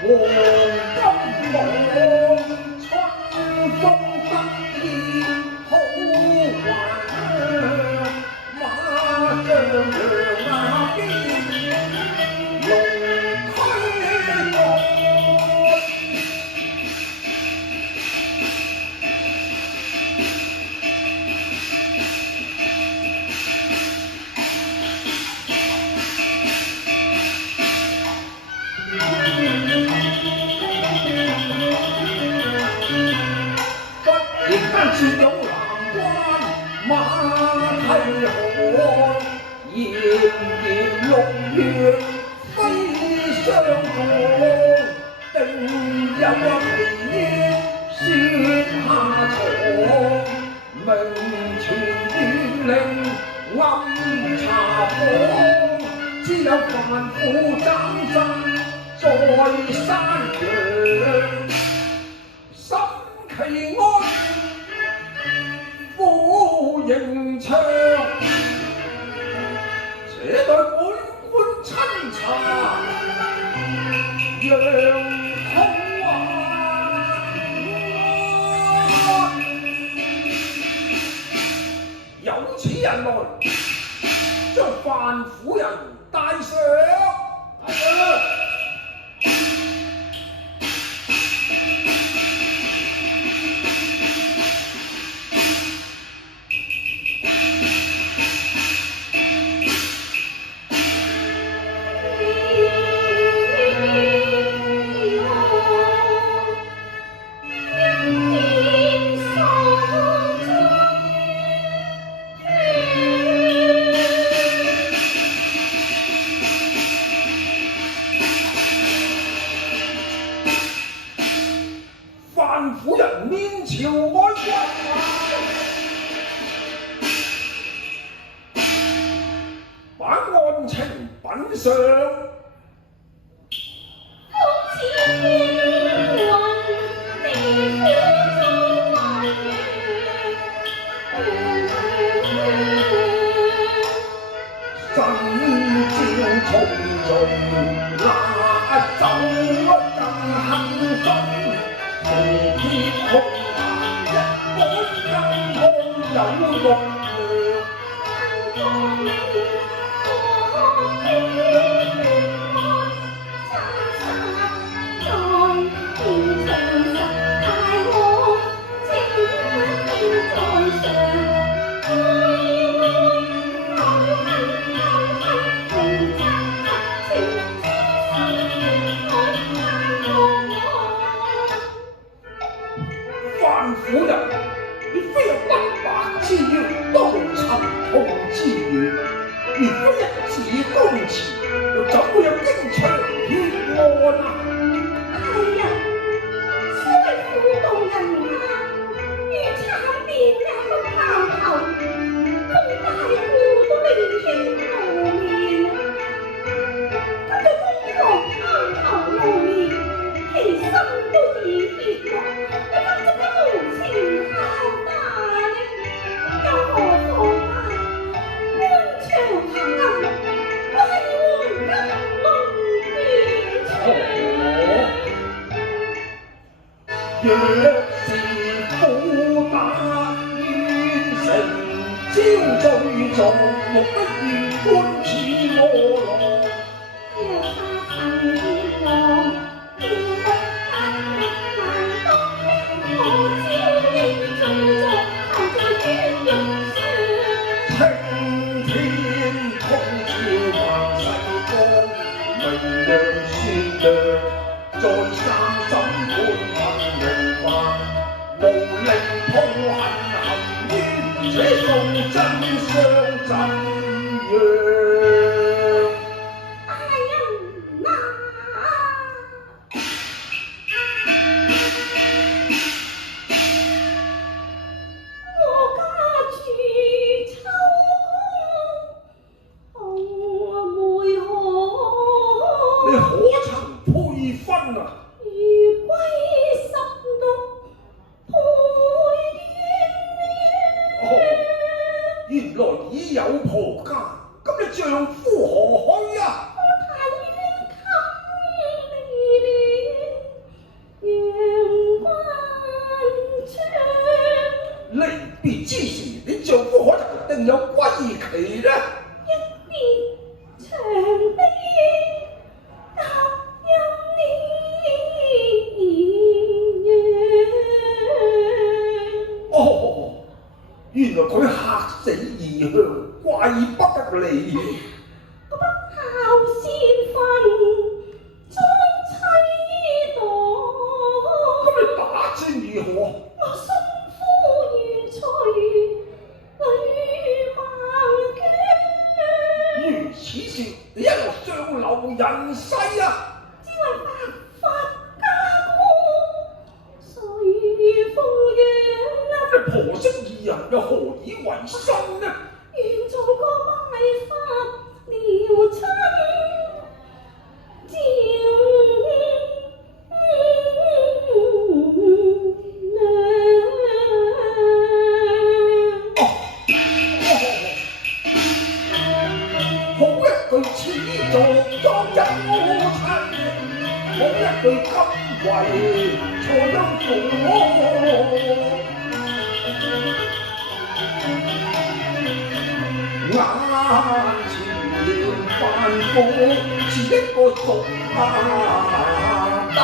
黃金網，春風得意好還，馬將陽啊邊龍驅趕。前有南關馬蹄河，炎炎6月飛霜降，定有皮衣雪下床，明前縣令暗查訪，只有范虎斬陣在山陽，審其案苦刑場，且待本官親查陽通案。有此人來，將范夫人帶上。范夫人面朝愛君，把案情稟上。新招重重拿走更恨心。鐵空難日本更空有惡范夫人，你非有不白之冤，當尋痛之怨，如非一紙公詞，又怎會有經長血案啊？係啊，所謂婦道人家，如慘變也不拋頭，公大戶都未經露面，咁就瘋狂拋頭露面，其心都已血肉。無情敲打，又何況啊？官場黑暗，我係黃金若是苦打冤成，招罪狀，目不如官似餓狼。若沙塵熱浪，見得黑難當。我招應罪狀，投在冤獄上。青天通照萬世光，明亮雪亮，在三審判問明白，無力痛恨含冤，這數真相怎樣？大人啊！你可曾配分啊？如歸16配原來已有婆家，咁你丈夫何去啊？我太冤給你了。有歸期呢？一別長悲答應你願。哦，原來佢客死異鄉，怪不得你。不孝先分，將妻墮。咁你打算如何？我心呼願隨女萬娟。如此說，你一路上流人世啊！只為白髮家姑，隨風揚。咁你婆媳二人又何以為生呢？願做個賣髮療親照好一句始作作一母親，好一句今為錯音符。眼前凡夫是一個俗下得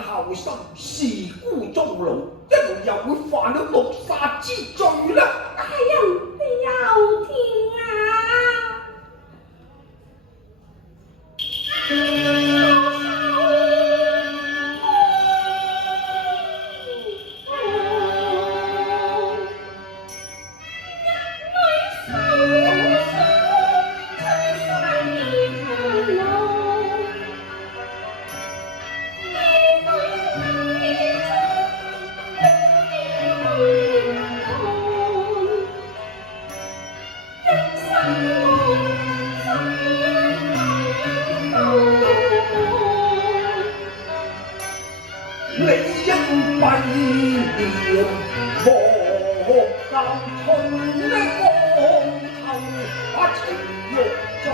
後生視孤終老，一路又會犯了毒殺之罪呢？大人有天你因閉念莫教春的光頭情欲中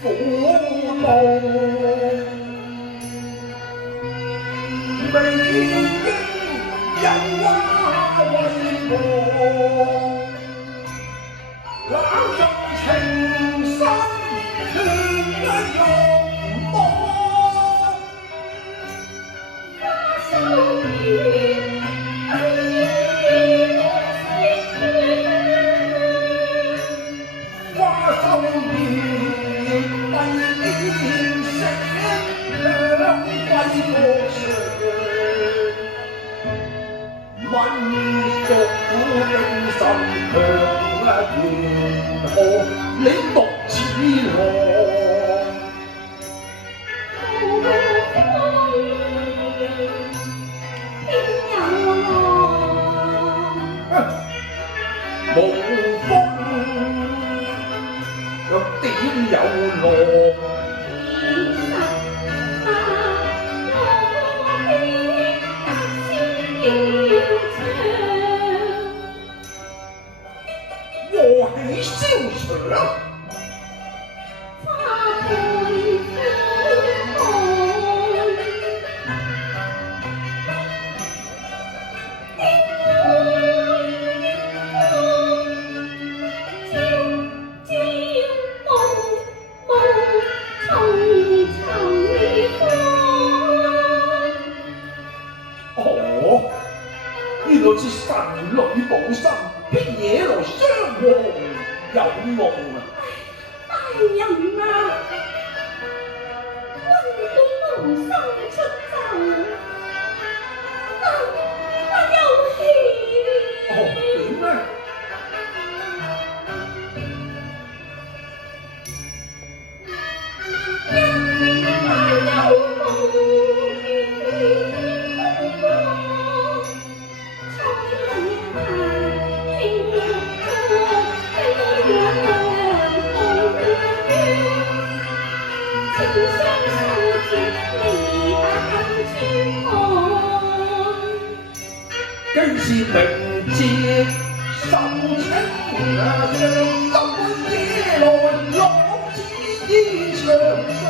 苦惱，未經有話為我冷盡情深斷一欲望。花收月，閉念寫兩歸歌上，問俗苦冰心強緣何你獨似狼？無風又點有浪？和喜消長，原來是神女補身，必惹來雙王有夢啊！大人啊，君本無心出走，但有氣。點呢？情相守節，離等尊看。既是明節受情相，怎夜來落子衣裳上。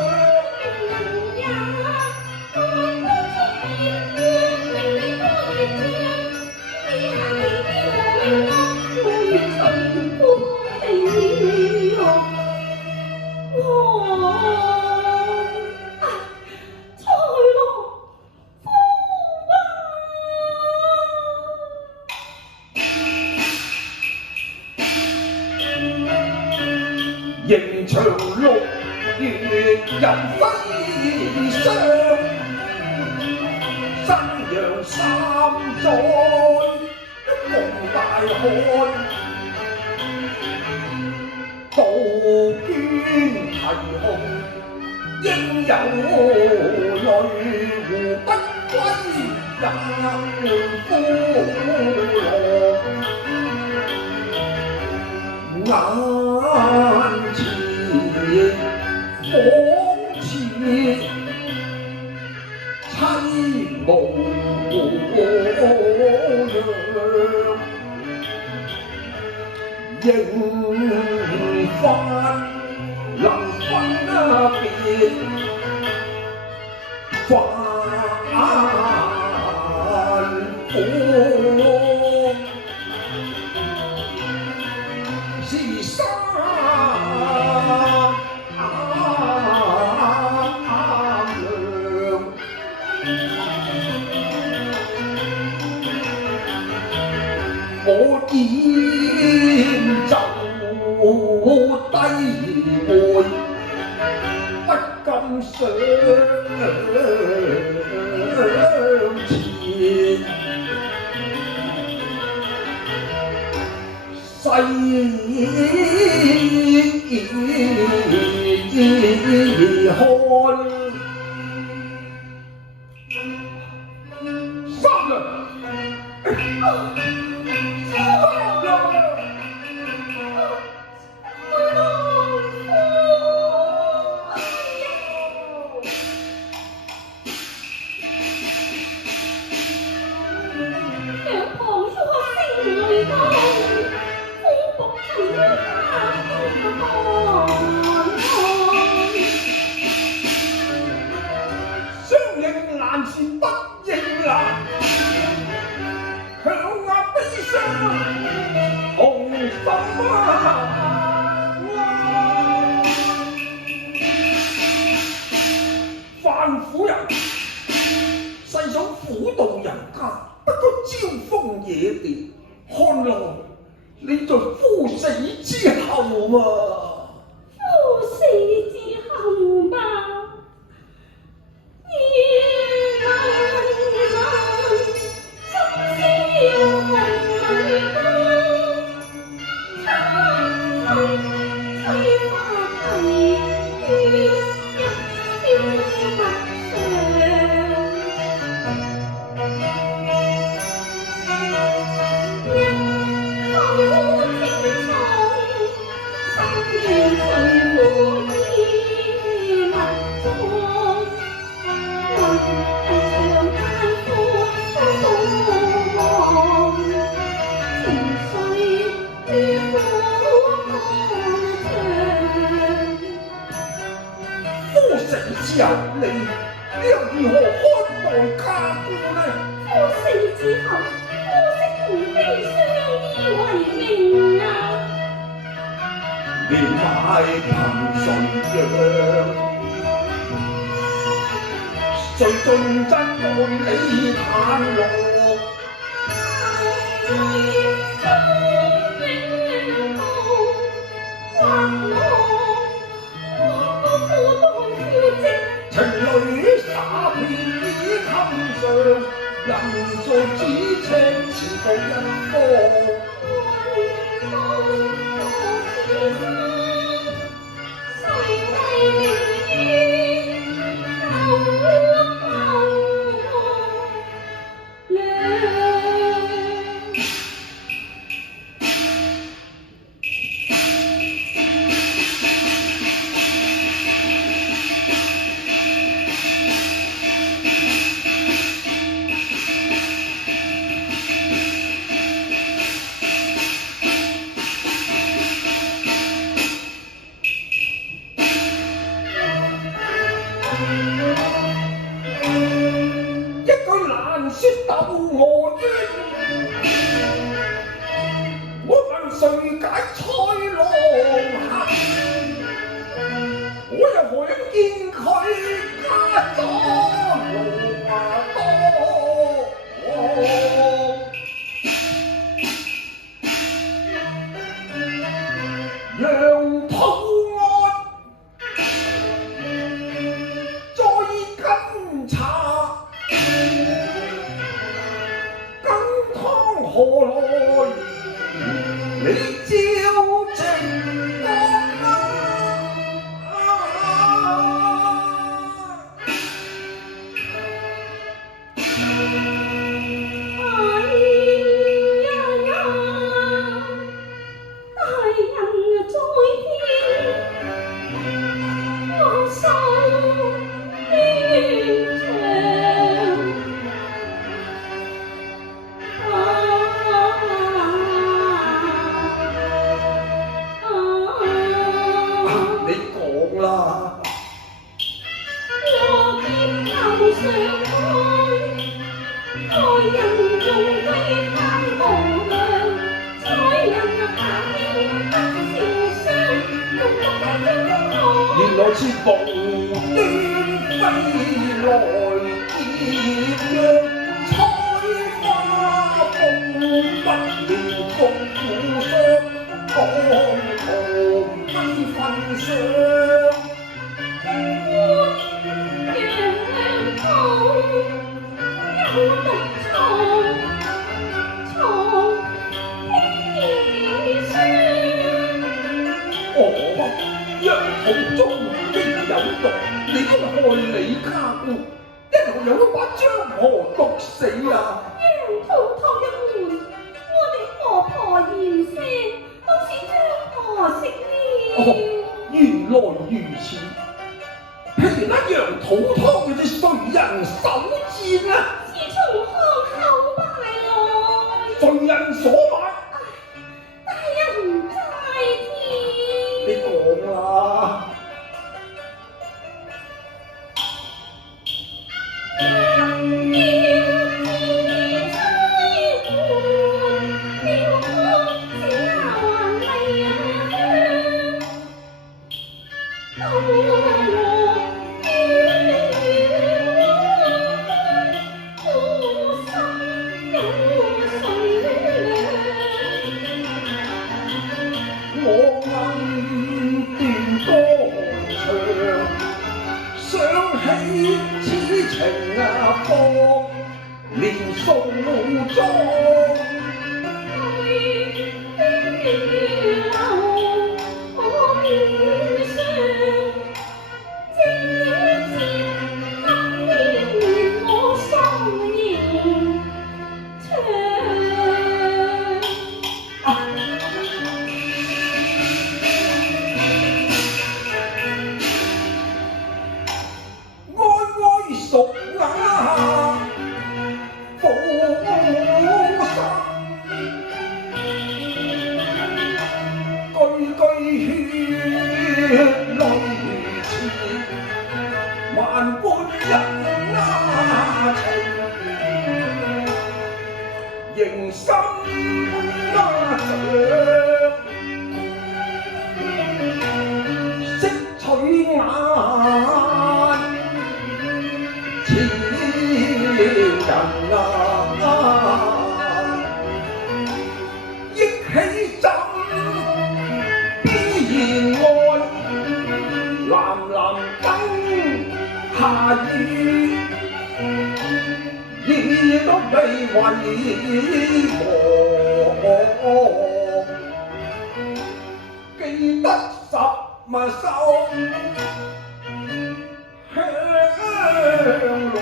迎長綠月人飛上，新陽三載夢大漢，杜鵑啼紅，應有淚胡不歸，也呼浪。眼前仿似妻模樣，仍發能分別凡夫。是生亮，我演奏低回，不敢上前。細看三娘，相應難是不應難，強壓悲傷同心范夫人細想苦動人家，不該招蜂惹蝶，看來你在夫死之後嘛。夫死之後嘛，之後你又如何看待家姑呢？夫死之後，夫媳同悲相依為命啊！連買憑誰讓？誰盡真愛你袒露？情淚灑遍衣襟上，人在咫尺似個一方。一句難說鬥我冤，我問誰解塞狼恨？我又何應見佢家咗路話多？楊桃案再跟查，羹湯何來你照正講原來是無端飛來點樣採花風，不料痛苦傷，當途揮分傷。藥途中經有毒，你因害李家姑，一路有把將何毒死啊？楊桃託一門，我哋婆婆言聲，都是將何食了。原來如此。譬如那楊桃湯嘅啲誰人手賤啊？是從巷口買來。誰人所買？大人在天。你講啦。此情啊，方連數載。熟啊，苦心，句句血淚似萬般人情，仍心家長，識取眼。人啊，憶起怎必然愛，藍藍燈下雨，已都被遺忘。記得10首香羅。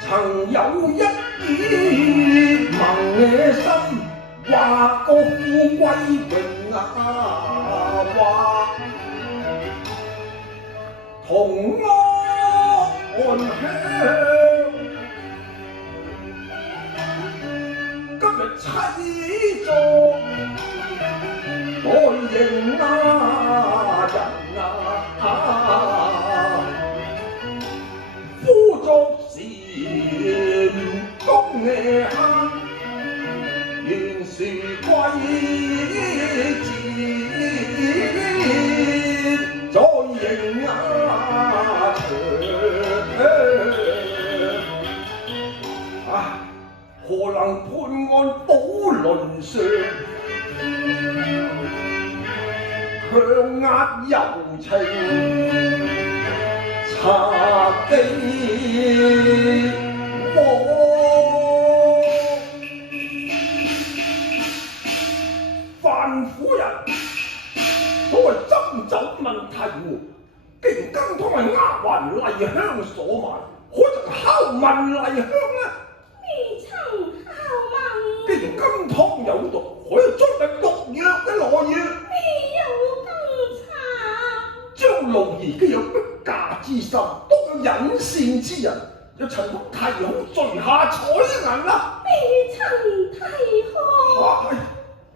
曾有一點萌野心，話個富貴榮啊，話同安鄉，今日妻作待迎啊！柔情茶幾我。范夫人，所謂斟酒問題喎，既然羹湯係丫鬟麗香所賣，可曾敲問麗香呢？未曾敲問。既然羹湯有毒，可以將係毒藥嘅來源。未有更查。張露兒既有逼嫁之心，都有引線之人，又曾幫太后墜下彩銀啦。未曾提過。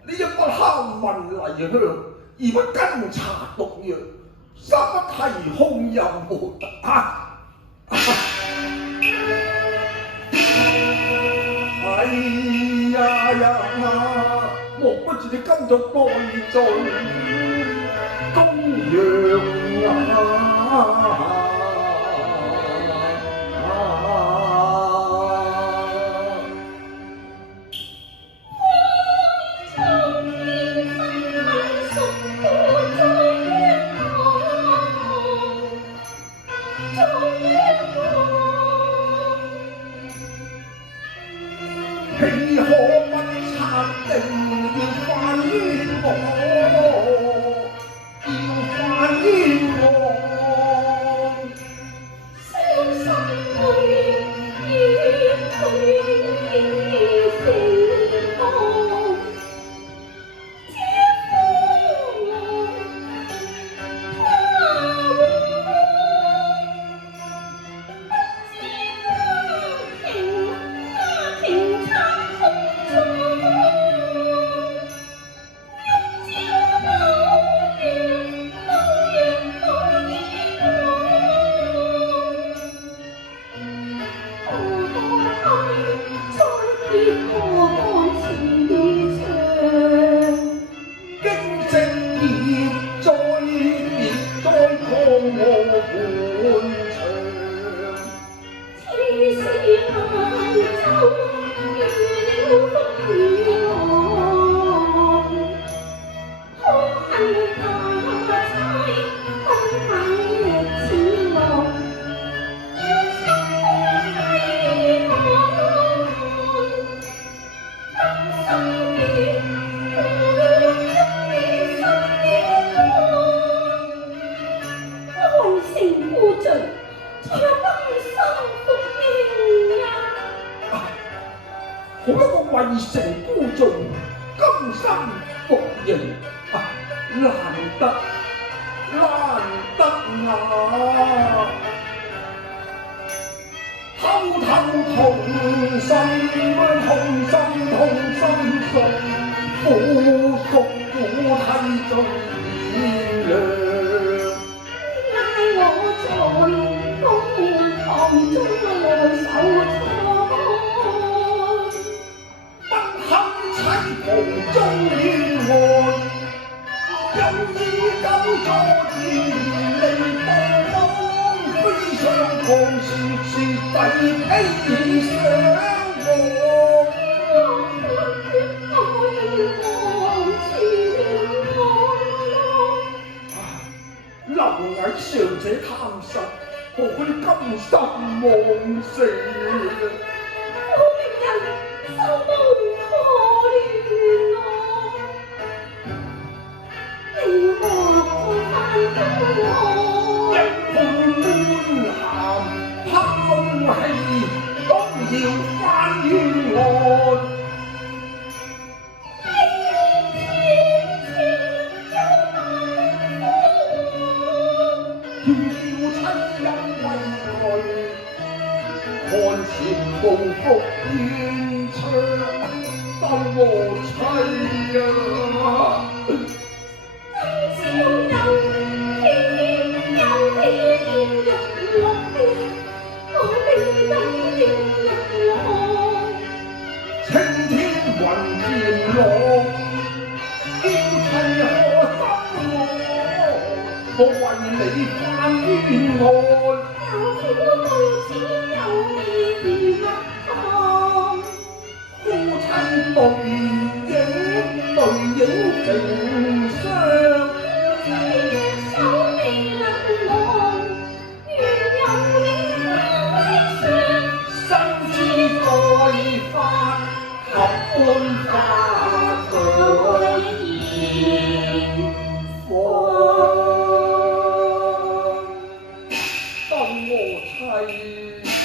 你一不敲問麗香，而不跟查毒藥，三不提控又沒哎呀，莫不知你跟咗該罪公羊豈可不察定要犯冤枉，要犯冤枉。小心去，越去越成功。好一個為城孤罪，甘心服刑難得啊！偷同心信，苦屬苦替罪炎涼。拉我在公堂中來受無中怨恨，有意救助而離報安，非常狂是底披上我。螻蟻尚且貪生，何佢甘心枉死？我命人心無可戀啊！你莫再翻跟我，一盤滿鹹拋棄，當要翻冤案。要親恩為淚，看前無復冤槍，當和妻啊！今朝有天日落地，我定等天日落。青天雲漸落，嬌妻可心我為你翻冤案。有苦到此有意如何？夫妻對影情相，夫妻手當我妻。